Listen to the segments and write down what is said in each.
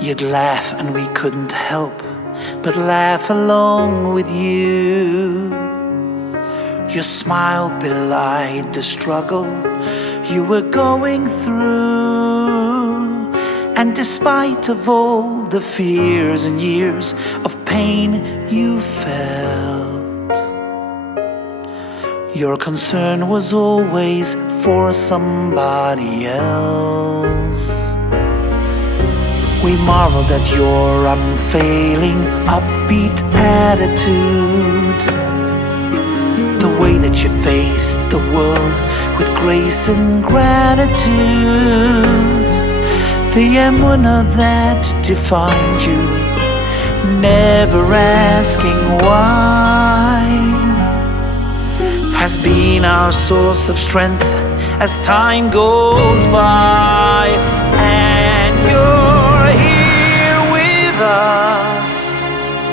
You'd laugh and we couldn't help but laugh along with you. Your smile belied the struggle you were going through. And despite of all the fears and years of pain you felt, your concern was always for somebody else. We marveled at your unfailing, upbeat attitude, the way that you faced the world with grace and gratitude, the Emunah that defined you, never asking why, has been our source of strength as time goes by. And you're here with us,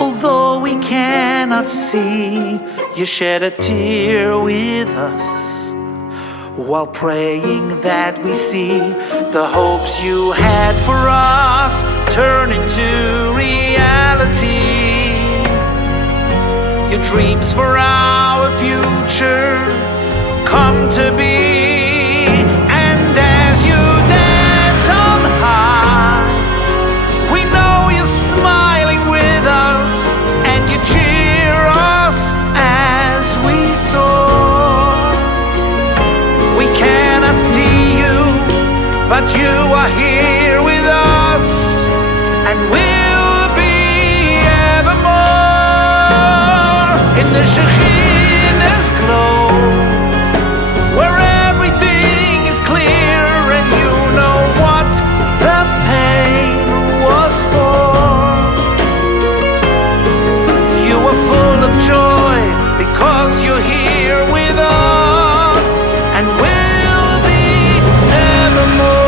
although we cannot see. You shed a tear with us while praying that we see the hopes you had for us turn into reality. Your dreams for our future come to be. And as you dance on high, we know you're smiling with us, and you cheer us as we soar. We cannot see you, but you are here with us, and we'll be evermore in the Shekhinah's glow, where everything is clear and you know what the pain was for. You are full of joy because you're here with us, and we'll be evermore.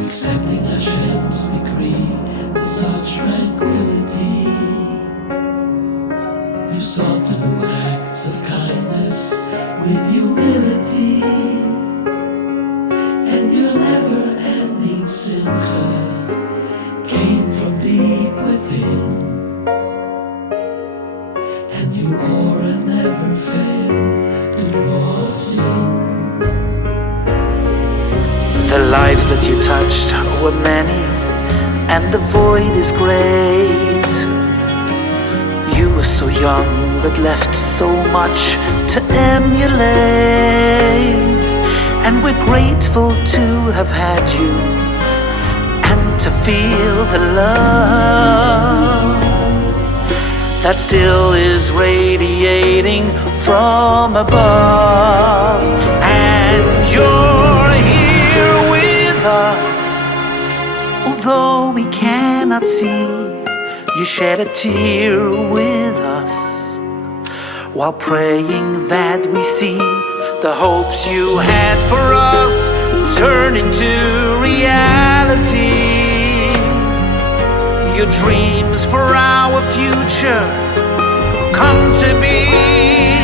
Accepting Hashem's decree with such tranquility, you sought to do acts of kindness with humility, and your never-ending Simcha came from deep within, and your aura never failed to draw us in. The lives that you touched were many, and the void is great. You were so young, but left so much to emulate. And we're grateful to have had you, and to feel the love that still is radiating from above. And you're here with us, although we cannot see. You shed a tear with us while praying that we see the hopes you had for us turn into reality. Your dreams for our future come to be.